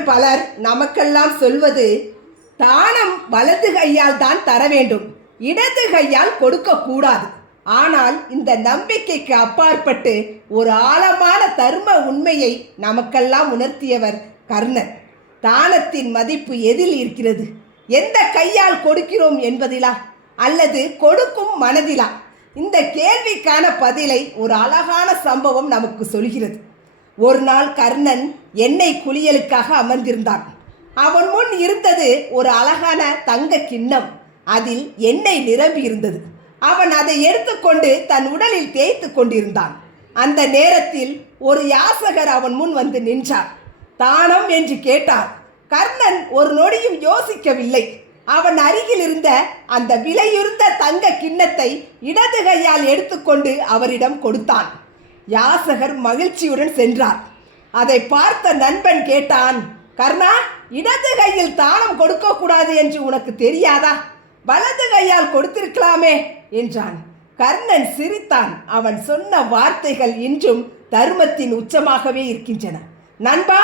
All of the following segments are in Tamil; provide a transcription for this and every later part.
பெரியவர்கள் பலர் நமக்கெல்லாம் சொல்வது, தானம் வலது கையால் தான் தர வேண்டும், இடது கையால் கொடுக்கக்கூடாது. ஆனால் இந்த நம்பிக்கைக்கு அப்பாற்பட்டு ஒரு ஆழமான தர்ம உண்மையை நமக்கெல்லாம் உணர்த்தியவர் கர்ணன். தானத்தின் மதிப்பு எதில் இருக்கிறது? எந்த கையால் கொடுக்கிறோம் என்பதிலா, அல்லது கொடுக்கும் மனதிலா? இந்த கேள்விக்கான பதிலை ஒரு அழகான சம்பவம் நமக்கு சொல்கிறது. ஒரு நாள் கர்ணன் எண்ணெய் குளியலுக்காக அமர்ந்திருந்தான். அவன் முன் இருந்தது ஒரு அழகான தங்க கிண்ணம். அதில் எண்ணெய் நிரம்பி இருந்தது. அவன் அதை எடுத்துக்கொண்டு தன் உடலில் தேய்த்து கொண்டிருந்தான். அந்த நேரத்தில் ஒரு யாசகர் அவன் முன் வந்து நின்றார். தானம் என்று கேட்டார். கர்ணன் ஒரு நொடியும் யோசிக்கவில்லை. அவன் அருகில் இருந்த அந்த விலையுறுந்த தங்க கிண்ணத்தை இடது கையால் எடுத்துக்கொண்டு அவரிடம் கொடுத்தான். யாசகர் மகிழ்ச்சியுடன் சென்றார். அதை பார்த்த நண்பன் கேட்டான், கர்ணா, இடது கையில் தானம் கொடுக்கக்கூடாது என்று உனக்கு தெரியாதா? வலது கையால் கொடுத்திருக்கலாமே என்றான். கர்ணன் சிரித்தான். அவன் சொன்ன வார்த்தைகள் இன்றும் தர்மத்தின் உச்சமாகவே இருக்கின்றன. நண்பா,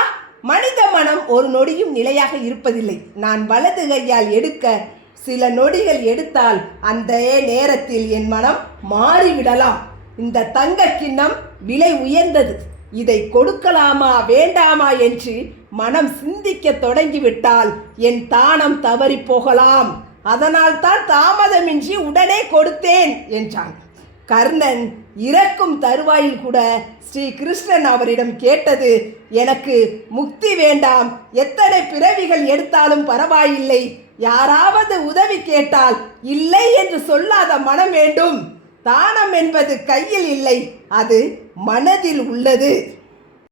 மனித மனம் ஒரு நொடியும் நிலையாக இருப்பதில்லை. நான் வலது கையால் எடுக்க சில நொடிகள் எடுத்தால் அந்த நேரத்தில் என் மனம் மாறிவிடலாம். இந்த தங்க கிண்ணம் விலை உயர்ந்தது. இதை கொடுக்கலாமா வேண்டாமா என்று மனம் சிந்திக்க தொடங்கிவிட்டால் என் தானம் தவறி போகலாம். அதனால் தான் தாமதமின்றி உடனே கொடுத்தேன் என்றான். கர்ணன் இறக்கும் தருவாயில் கூட ஸ்ரீ கிருஷ்ணன் அவரிடம் கேட்டது, எனக்கு முக்தி வேண்டாம், எத்தனை பிறவிகள் எடுத்தாலும் பரவாயில்லை, யாராவது உதவி கேட்டால் இல்லை என்று சொல்லாத மனம் வேண்டும். தானம் என்பது கையில் இல்லை, அது மனதில் உள்ளது.